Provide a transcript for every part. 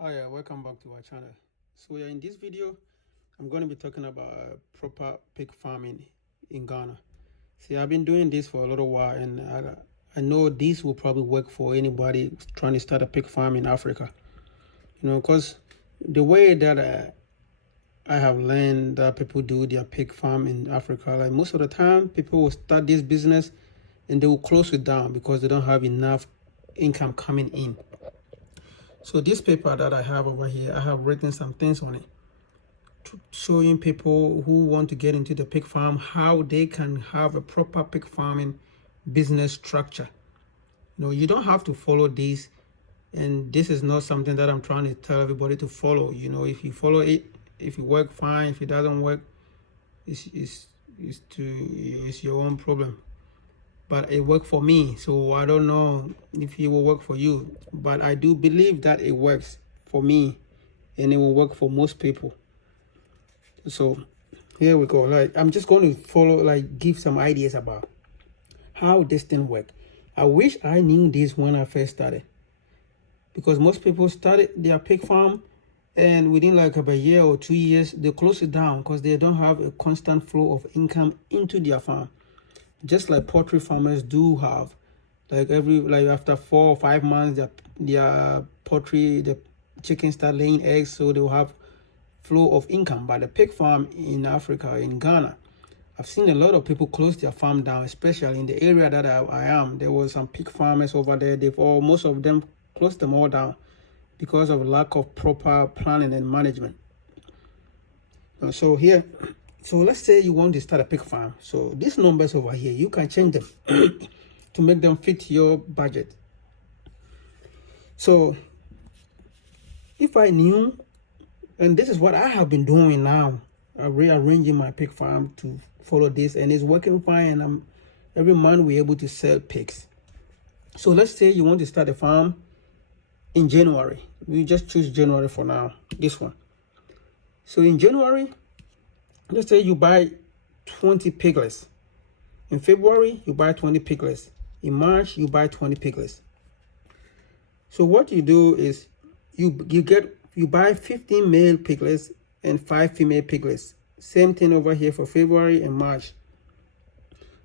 Hi, welcome back to our channel. So yeah, in this video, I'm going to be talking about proper pig farming in Ghana. See, I've been doing this for a little while, and I know this will probably work for anybody trying to start a pig farm in Africa. Because the way that I have learned that people do their pig farm in Africa, like most of the time, people will start this business and they will close it down because they don't have enough income coming in. So this paper that I have over here, I have written some things on it, showing people who want to get into the pig farm how they can have a proper pig farming business structure. You don't have to follow this, and this is not something that I'm trying to tell everybody to follow. If you follow it, if it work, fine. If it doesn't work, it's your own problem. But it worked for me, so I don't know if it will work for you, but I do believe that it works for me and it will work for most people. So here we go. Like, I'm just going to follow, like, give some ideas about how this thing work. I wish I knew this when I first started, because most people started their pig farm and within like about a year or 2 years they close it down because they don't have a constant flow of income into their farm, just like poultry farmers do have. Like after 4 or 5 months, their poultry, the chickens start laying eggs, so they will have flow of income. But the pig farm in Africa, in Ghana, I've seen a lot of people close their farm down, especially in the area that I am. There were some pig farmers over there. Most of them closed them all down because of lack of proper planning and management. So let's say you want to start a pig farm. So these numbers over here, you can change them to make them fit your budget. So if I knew, and this is what I have been doing now, rearranging my pig farm to follow this, and it's working fine. And every month we're able to sell pigs. So let's say you want to start a farm in January. We just choose January for now, this one. So in January, let's say you buy 20 piglets. In February, you buy 20 piglets. In March, you buy 20 piglets. So what you do is you buy 15 male piglets and 5 female piglets. Same thing over here for February and March.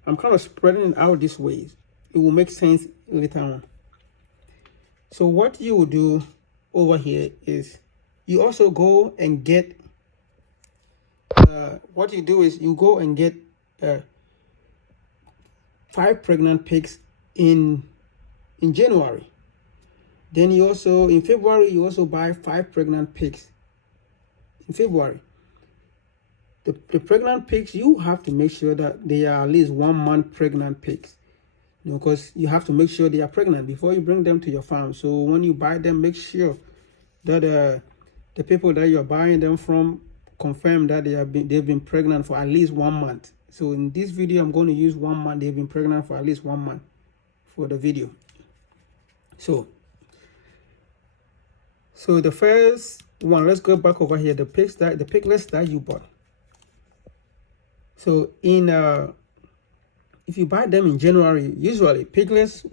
I'm kind of spreading it out this way. It will make sense later on. So what you will do over here is you also go and get what you do is you go and get 5 pregnant pigs in January. Then you also, in February, you also buy 5 pregnant pigs. In February, the pregnant pigs, you have to make sure that they are at least 1 month pregnant pigs. Because you have to make sure they are pregnant before you bring them to your farm. So when you buy them, make sure that the people that you're buying them from confirm that they've been pregnant for at least 1 month. So in this video, I'm going to use 1 month. They've been pregnant for at least 1 month for the video. So the first one, let's go back over here. The piglets that you bought. So if you buy them in January, usually piglets,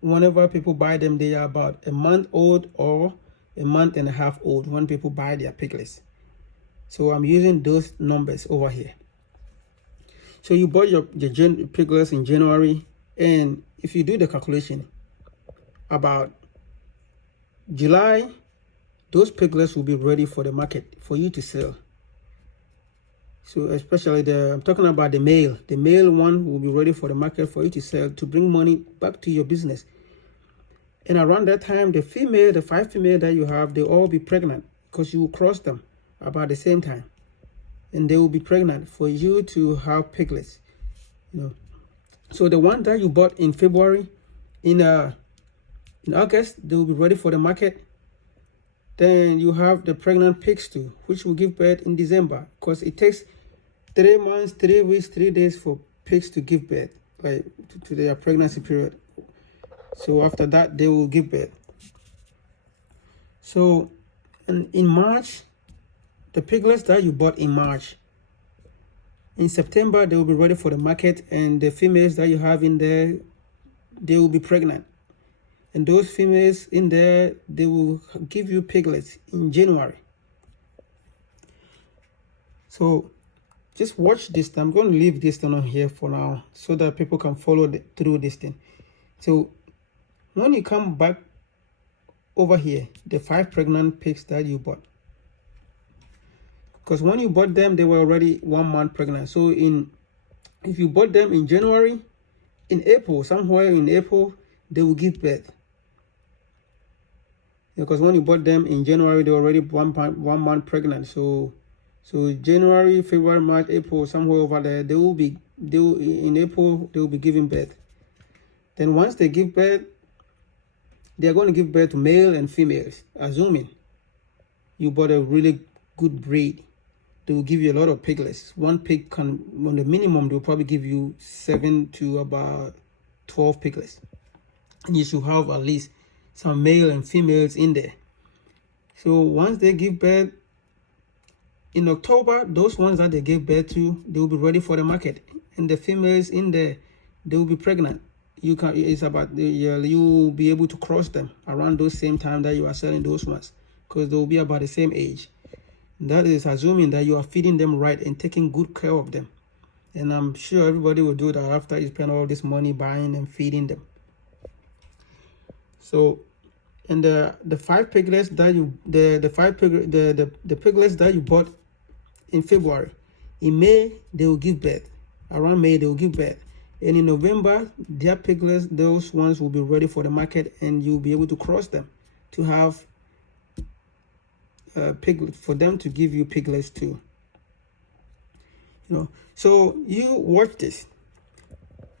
whenever people buy them, they are about a month old or a month and a half old when people buy their piglets. So I'm using those numbers over here. So you bought your piglets in January, and if you do the calculation, about July, those piglets will be ready for the market for you to sell. So especially I'm talking about the male one will be ready for the market for you to sell, to bring money back to your business. And around that time, the 5 female that you have, they all be pregnant because you will cross them about the same time, and they will be pregnant for you to have piglets. So the one that you bought in February, in August, they will be ready for the market. Then you have the pregnant pigs too, which will give birth in December, because it takes 3 months, 3 weeks, 3 days for pigs to give birth, like to their pregnancy period. So after that, they will give birth. So in March, the piglets that you bought in March, in September, they will be ready for the market, and the females that you have in there, they will be pregnant. and those females in there, they will give you piglets in January. So just watch this. I'm going to leave this thing on here for now so that people can follow through this thing. So when you come back over here, the 5 pregnant pigs that you bought, because when you bought them, they were already 1 month pregnant. So if you bought them in January, in April, somewhere in April, they will give birth. Because when you bought them in January, they were already 1 month pregnant. So January, February, March, April, somewhere over there, in April, they will be giving birth. Then once they give birth, they are going to give birth to male and females. Assuming you bought a really good breed, they will give you a lot of piglets. One pig can, on the minimum, they'll probably give you 7 to about 12 piglets. And you should have at least some male and females in there. So once they give birth, in October, those ones that they gave birth to, they will be ready for the market. And the females in there, they will be pregnant. You will be able to cross them around those same time that you are selling those ones, because they will be about the same age. That is assuming that you are feeding them right and taking good care of them. And I'm sure everybody will do that after you spend all this money buying and feeding them. So, and the 5 piglets that you the piglets that you bought in February, in May they will give birth. Around May they will give birth, and in November their piglets, those ones will be ready for the market, and you'll be able to cross them to have piglets, for them to give you piglets too. So you watch this.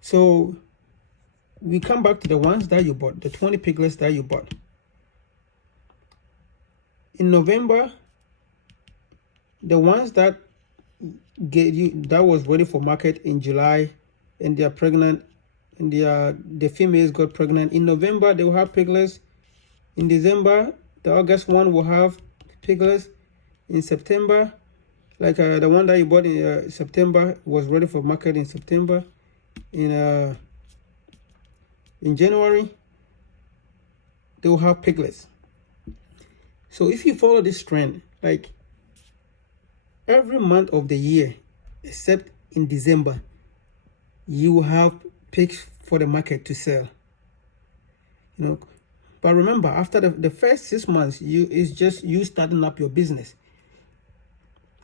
So we come back to the ones that you bought, the 20 piglets that you bought. In November, the ones that was ready for market in July, and they are pregnant, and the females got pregnant. In November, they will have piglets. In December, the August one will have piglets. In September, like the one that you bought in September was ready for market in September. In January, they will have piglets. So if you follow this trend, like every month of the year, except in December, you will have pigs for the market to sell. But remember, after the first 6 months, it's just you starting up your business.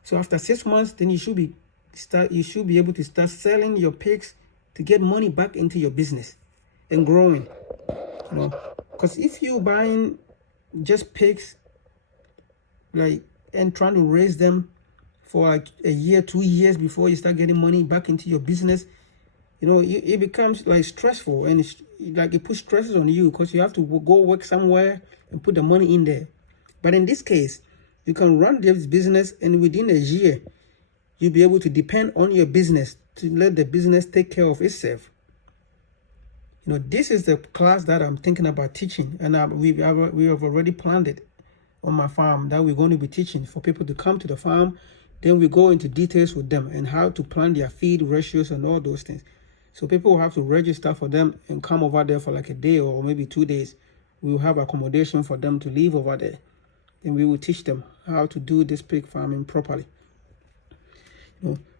So after 6 months, then you should be able to start selling your pigs to get money back into your business and growing. Because if you're buying just pigs, and trying to raise them for like a year, 2 years before you start getting money back into your business, it becomes like stressful, and it puts stresses on you, because you have to go work somewhere and put the money in there. But in this case, you can run this business, and within a year, you'll be able to depend on your business to let the business take care of itself. This is the class that I'm thinking about teaching, and we have already planned it on my farm, that we're going to be teaching for people to come to the farm. Then we go into details with them and how to plan their feed ratios and all those things. So people will have to register for them and come over there for like a day or maybe 2 days. We will have accommodation for them to live over there, and we will teach them how to do this pig farming properly.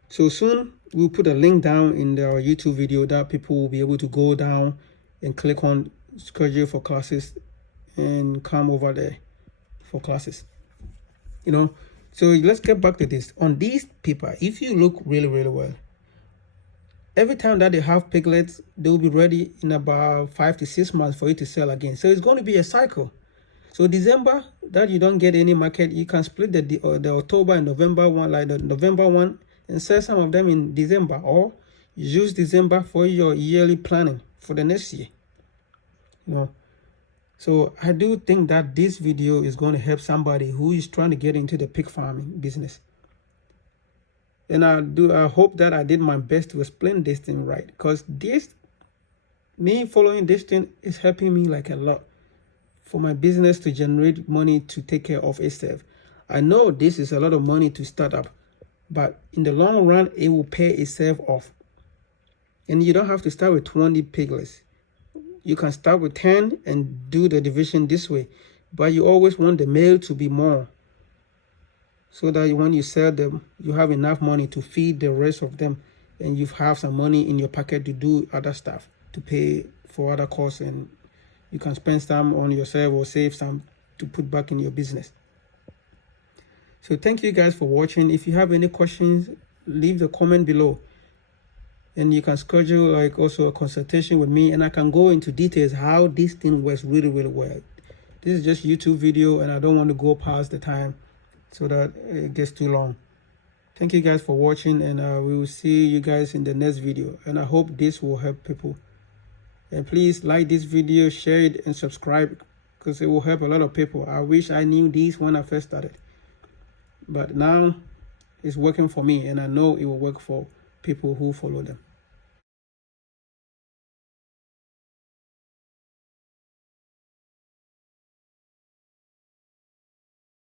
So soon we'll put a link down in our YouTube video that people will be able to go down and click on schedule for classes and come over there for classes. So let's get back to this. On these people, if you look really, really well, every time that they have piglets, they will be ready in about 5 to 6 months for you to sell again. So it's going to be a cycle. So December, that you don't get any market, you can split the October and November one, like the November one, and sell some of them in December, or use December for your yearly planning for the next year. So I do think that this video is going to help somebody who is trying to get into the pig farming business. And I hope that I did my best to explain this thing right, because me following this thing is helping me like a lot for my business to generate money to take care of itself. I know this is a lot of money to start up, but in the long run, it will pay itself off. And you don't have to start with 20 piglets. you can start with 10 and do the division this way, but you always want the male to be more, so that when you sell them, you have enough money to feed the rest of them, and you have some money in your pocket to do other stuff, to pay for other costs, and you can spend some on yourself or save some to put back in your business. So thank you guys for watching. If you have any questions, leave the comment below, and you can schedule like also a consultation with me, and I can go into details how this thing works really well. This is just YouTube video, and I don't want to go past the time so that it gets too long. Thank you guys for watching, and we will see you guys in the next video, and I hope this will help people. And please like this video, share it, and subscribe, because it will help a lot of people. I wish I knew this when I first started, but now it's working for me, and I know it will work for people who follow them.